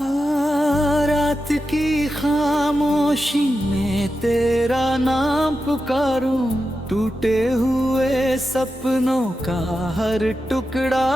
रात की खामोशी में तेरा नाम पुकारूं, टूटे हुए सपनों का हर टुकड़ा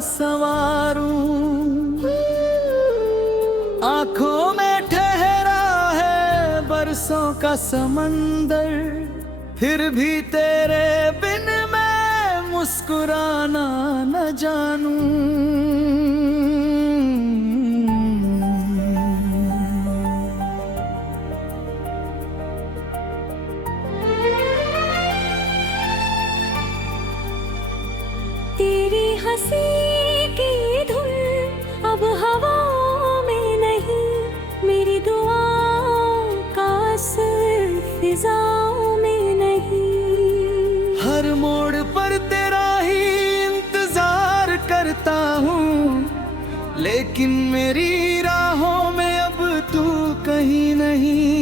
संवारूं। आंखों में ठहरा है बरसों का समंदर, फिर भी तेरे बिन मैं मुस्कुराना न जानूं। तेरी हंसी की धुन अब हवाओं में नहीं, मेरी दुआओं का असर फिजाओं में नहीं। हर मोड़ पर तेरा ही इंतजार करता हूँ, लेकिन मेरी राहों में अब तू कहीं नहीं।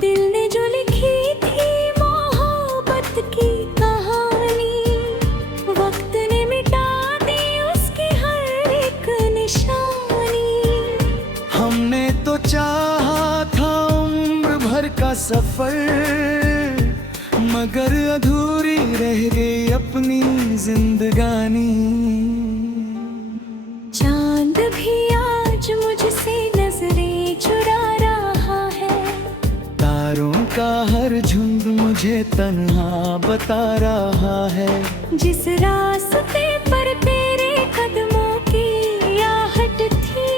दिल ने जो लिखी थी मोहब्बत की कहानी, वक्त ने मिटा दी उसकी हर एक निशानी। हमने तो चाहा था उम्र भर का सफर, मगर अधूरी रह गई अपनी जिंदगानी। चांद भी आज मुझसे नजरें चुरा रहा है, तारों का हर झुंड मुझे तन्हा बता रहा है। जिस रास्ते पर तेरे कदमों की आहट थी,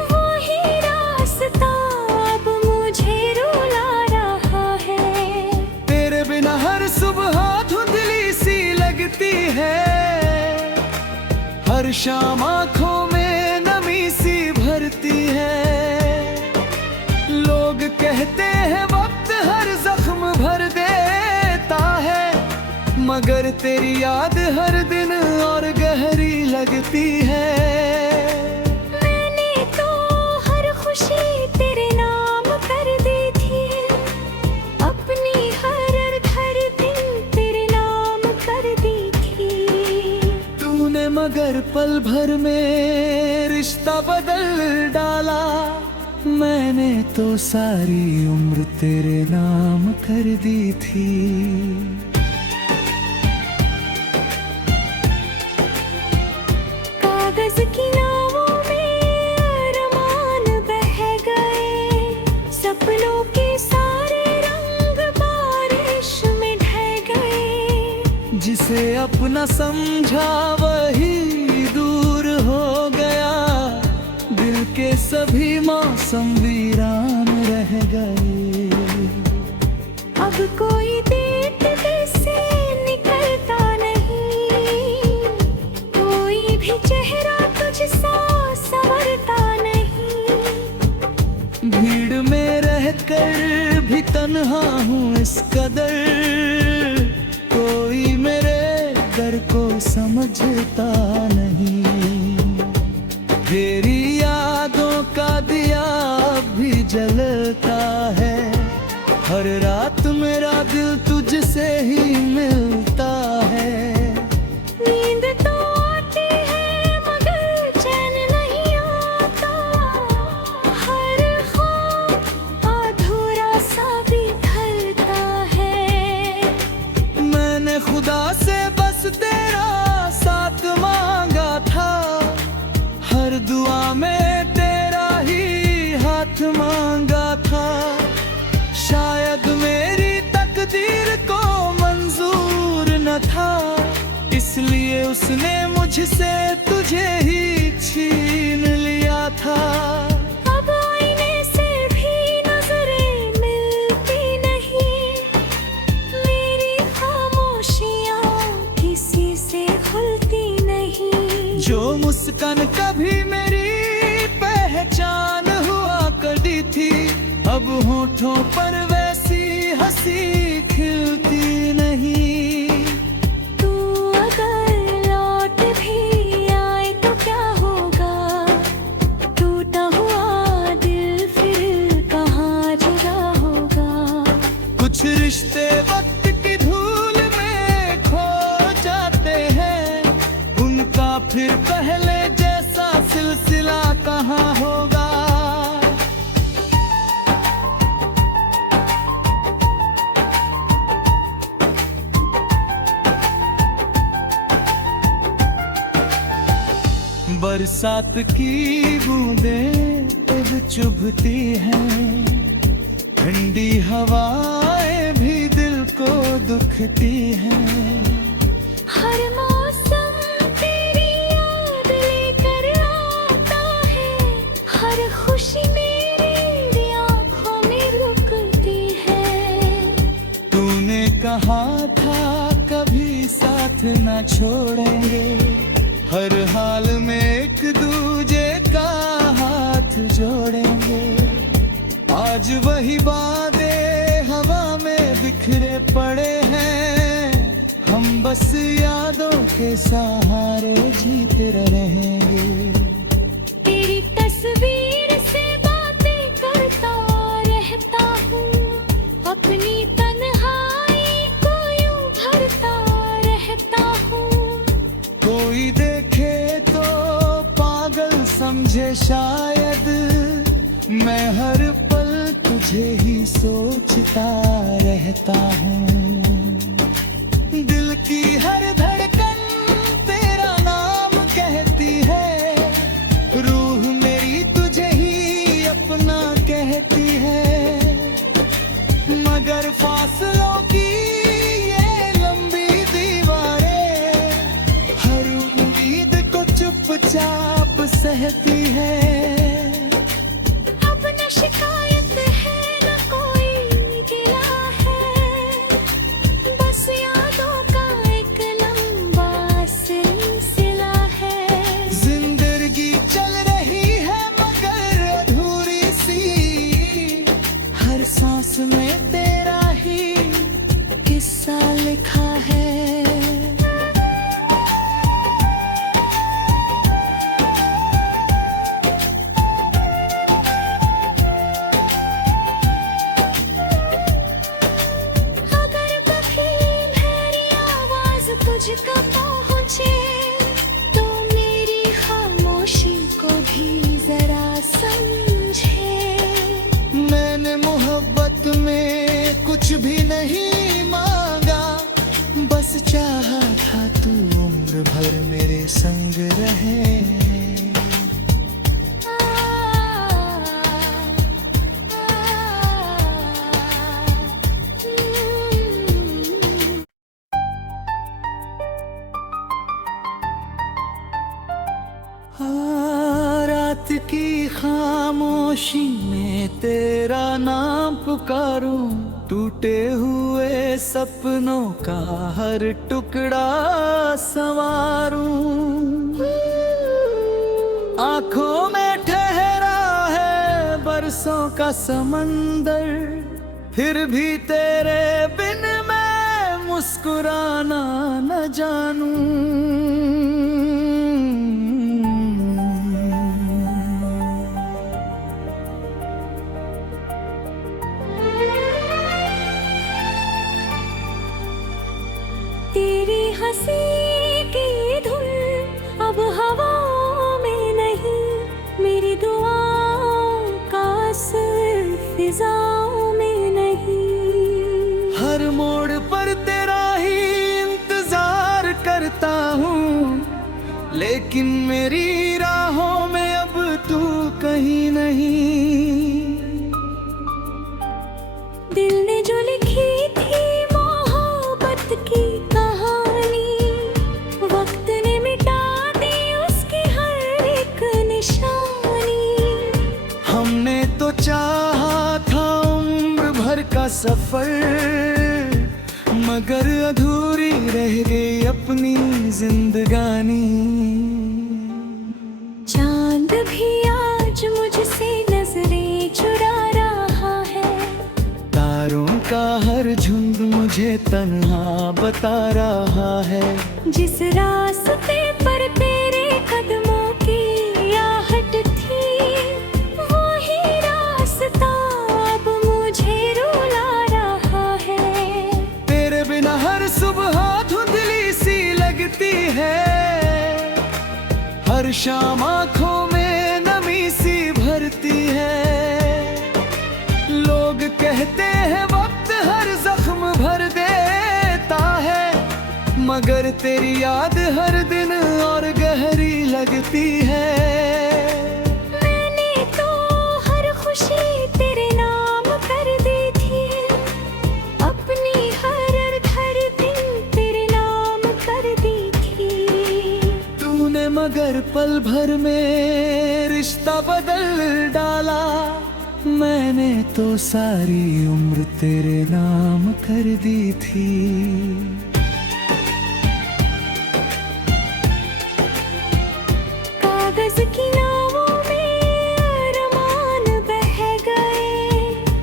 वही रास्ता अब मुझे रुला रहा है। तेरे बिना हर सुबह धुंधली सी लगती है, हर शाम आँखों में नमी सी भरती है। लोग कहते हैं वक्त हर जख्म भर देता है, मगर तेरी याद हर दिन और गहरी लगती है। मैंने तो हर खुशी तेरे नाम कर दी थी, अपनी हर धड़कन तेरे नाम कर दी थी। तूने मगर पल भर में रिश्ता बदल डाला, मैंने तो सारी उम्र तेरे नाम कर दी थी। कागज की नावों में अरमान बह गए, सपनों के सारे रंग बारिश में ढह गए। जिसे अपना समझा वही दूर हो गया, दिल के सभी मौसम वीरान रह गए। अब कोई देख से निकलता नहीं, कोई भी चेहरा तुझसा संवरता नहीं। भीड़ में रहकर भी तन्हा हूँ इस कदर, कोई मेरे दर्द को समझता नहीं। तेरी यादों का दिया अब भी जलता है, हर रात मेरा दिल तुझसे ही मिलता है। नींद तो आती है मगर चैन नहीं आता, हर ख्वाब अधूरा सा भी ढलता है। मैंने खुदा से बस तेरा साथ मांगा था, हर दुआ में तेरा ही हाथ मांगा था। शायद मेरी तकदीर को मंजूर न था, इसलिए उसने मुझसे तुझे ही छीन लिया था। अब आईने से भी नजरें मिलती नहीं, मेरी खामोशियाँ किसी से खुलती नहीं। जो मुस्कान कभी मेरी पहचान हुआ करती थी, अब होठों पर वैसी हंसी खिलती नहीं। तू अगर लौट भी आए तो क्या होगा, टूटा हुआ दिल फिर कहाँ जुड़ा होगा। कुछ रिश्ते वक्त की धूल में खो जाते हैं, उनका फिर पहले बरसात की बूंदें अब चुभती हैं, ठंडी हवाएं भी दिल को दुखती हैं। हर मौसम तेरी याद लेकर आता है, हर खुशी मेरी आँखों में रुकती है। तूने कहा था कभी साथ ना छोड़ेंगे, हर हाल में एक दूजे का हाथ जोड़ेंगे। आज वही वादे हवा में बिखरे पड़े हैं, हम बस यादों के सहारे जीते रहेंगे। तेरी तस्वीर से बातें करता रहता हूँ, अपनी तन्हाई को यूं भरता रहता हूँ। कोई देखे तो पागल समझे शायद, मैं हर पल तुझे ही सोचता रहता हूँ। दिल की हर धड़कन तेरा नाम कहती है, रूह मेरी तुझे ही अपना कहती है। मगर फासलों की ये लंबी दीवारें हर उम्मीद को चुपचाप सहती है। अब न शिकायत है न कोई गिला है, बस यादों का एक लंबा सिलसिला है। जिंदगी चल रही है मगर अधूरी सी, हर सांस में तेरा ही किस्सा लिखा है। तुझको पहुँचे तो मेरी खामोशी को भी जरा समझे। मैंने मोहब्बत में कुछ भी नहीं मांगा, बस चाहा था तू उम्र भर मेरे संग रहे। रात की खामोशी में तेरा नाम पुकारूं, टूटे हुए सपनों का हर टुकड़ा संवारूं। आंखों में ठहरा है बरसों का समंदर, फिर भी तेरे बिन मैं मुस्कुराना न जानूं। तेरी हंसी की धुन अब हवाओं में नहीं, मेरी दुआओं का असर फिजाओं में नहीं। हर मोड़ पर तेरा ही इंतजार करता हूँ, लेकिन मेरी राहों में अब तू कहीं नहीं। दिल ने जो लिखी थी मोहब्बत की कहानी, वक्त ने मिटा दी उसकी हर एक निशानी। हमने तो चाहा था उम्र भर का सफर, मगर अधूरी रह गई अपनी जिंदगानी। चांद भी आज मुझसे नजरें चुरा रहा है, तारों का हर झुंड मुझे तन्हा बता रहा है। जिस रास्ते पर तेरे कदमों की आहट थी, वही रास्ता अब मुझे रुला रहा है। तेरे बिना हर सुबह धुंधली सी लगती है, हर शाम आँखों में नमी सी भरती है। लोग कहते हैं वक्त हर जख्म भर देता है, मगर तेरी याद हर दिन और गहरी नजरी लगती है। मैंने तो हर खुशी तेरे नाम कर दी थी, अपनी हर दिन तेरे नाम कर दी थी। तूने मगर पल भर में रिश्ता बदल डाला, मैंने तो सारी उम्र तेरे नाम कर दी थी। कागज की नावों में अरमान बह गए,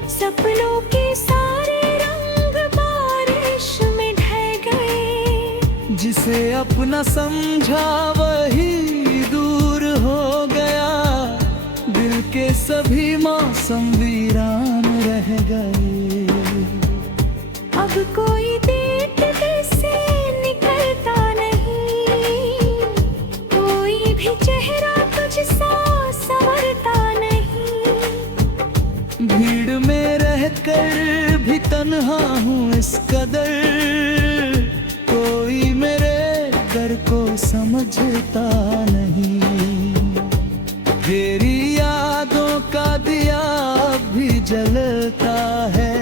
सपनों के सारे रंग बारिश में ढह गए। जिसे अपना समझा वही दूर हो गया, दिल के सभी मौसम वीरान रह गए। अब कोई देख से निकलता नहीं, कोई भी चेहरा तुझसा संवरता नहीं। भीड़ में रहकर भी तन्हा हूँ इस कदर, कोई मेरे दर्द को समझता नहीं। तेरी यादों का दिया अब भी जलता है,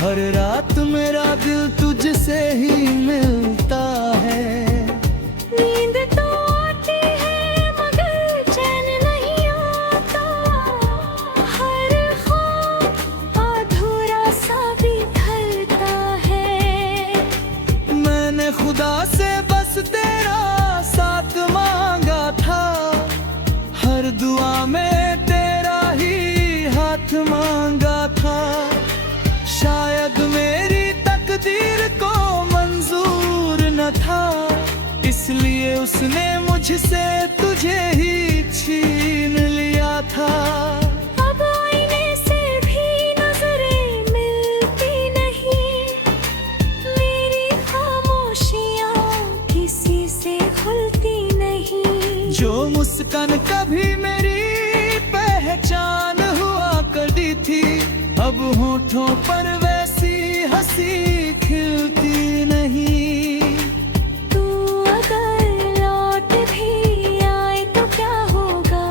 हर रात मेरा दिल तुझसे ही मिलता है। नींद तो आती है मगर चैन नहीं आता, हर ख्वाब अधूरा सा भी ढलता है। मैंने खुदा से बस तेरा साथ मांगा था, हर दुआ में तेरा ही हाथ मांगा था। शायद मेरी तकदीर को मंजूर न था, इसलिए उसने मुझसे तुझे ही छीन लिया था। अब आईने से भी नजरें मिलती नहीं, मेरी खामोशियां किसी से खुलती नहीं। जो मुस्कान कभी मेरी पहचान हुआ करती थी, अब होठों पर वैसी हंसी खिलती नहीं। तू अगर लौट भी आए तो क्या होगा,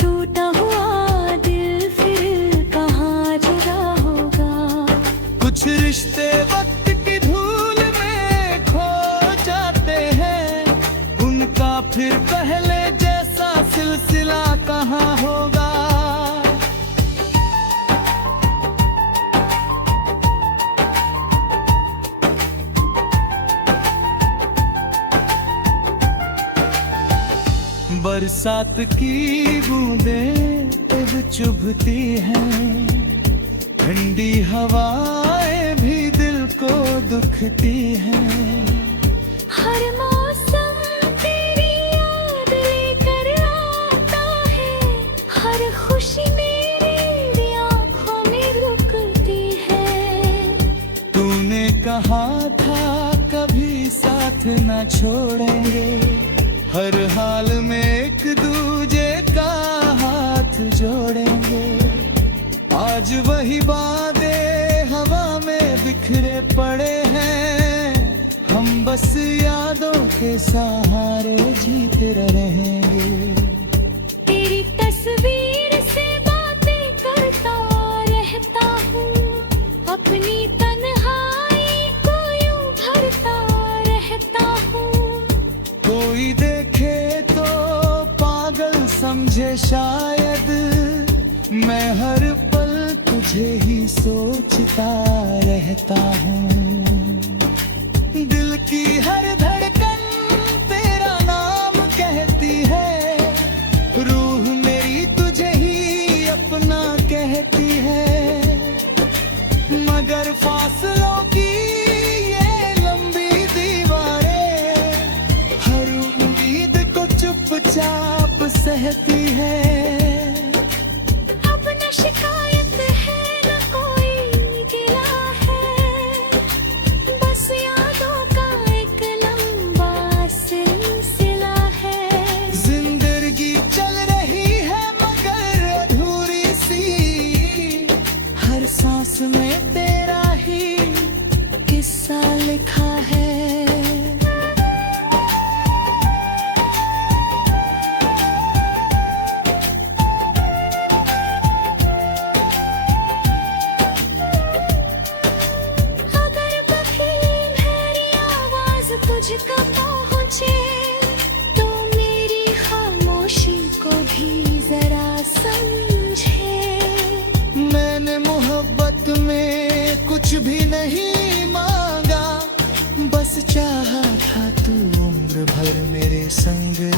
टूटा हुआ दिल फिर कहाँ जुड़ा होगा। कुछ रिश्ते वक्त की धूल में खो जाते हैं, उनका फिर पहले जैसा सिलसिला कहाँ होगा। बरसात की बूंदें अब चुभती हैं, ठंडी हवाएं भी दिल को दुखती हैं। हर मौसम तेरी याद लेकर आता है, हर खुशी मेरी आँखों में रुकती है। तूने कहा था कभी साथ न छोड़ेंगे, हर हाल में एक दूजे का हाथ जोड़ेंगे। आज वही वादे हवा में बिखरे पड़े हैं, हम बस यादों के सहारे जीते रहेंगे। तेरी तस्वीर से बातें करता रहता हूँ, अपनी तन्हाई को यूं भरता रहता हूँ। कोई देखे तो पागल समझे शायद, मैं हर पल तुझे ही सोचता रहता हूँ। दिल की हर धड़कन तेरा नाम कहती है, रूह मेरी तुझे ही अपना कहती है। मगर फासलों की ये लंबी दीवारें हर उम्मीद को चुपचाप सहती है। अब न शिकायत है न कोई गिला है, बस यादों का एक लंबा सिलसिला है। जिंदगी चल रही है मगर अधूरी सी, हर सांस में तेरा ही किस्सा लिखा है। का पहुँचे तो मेरी खामोशी को भी जरा समझे। मैंने मोहब्बत में कुछ भी नहीं मांगा, बस चाहा था तू उम्र भर मेरे संग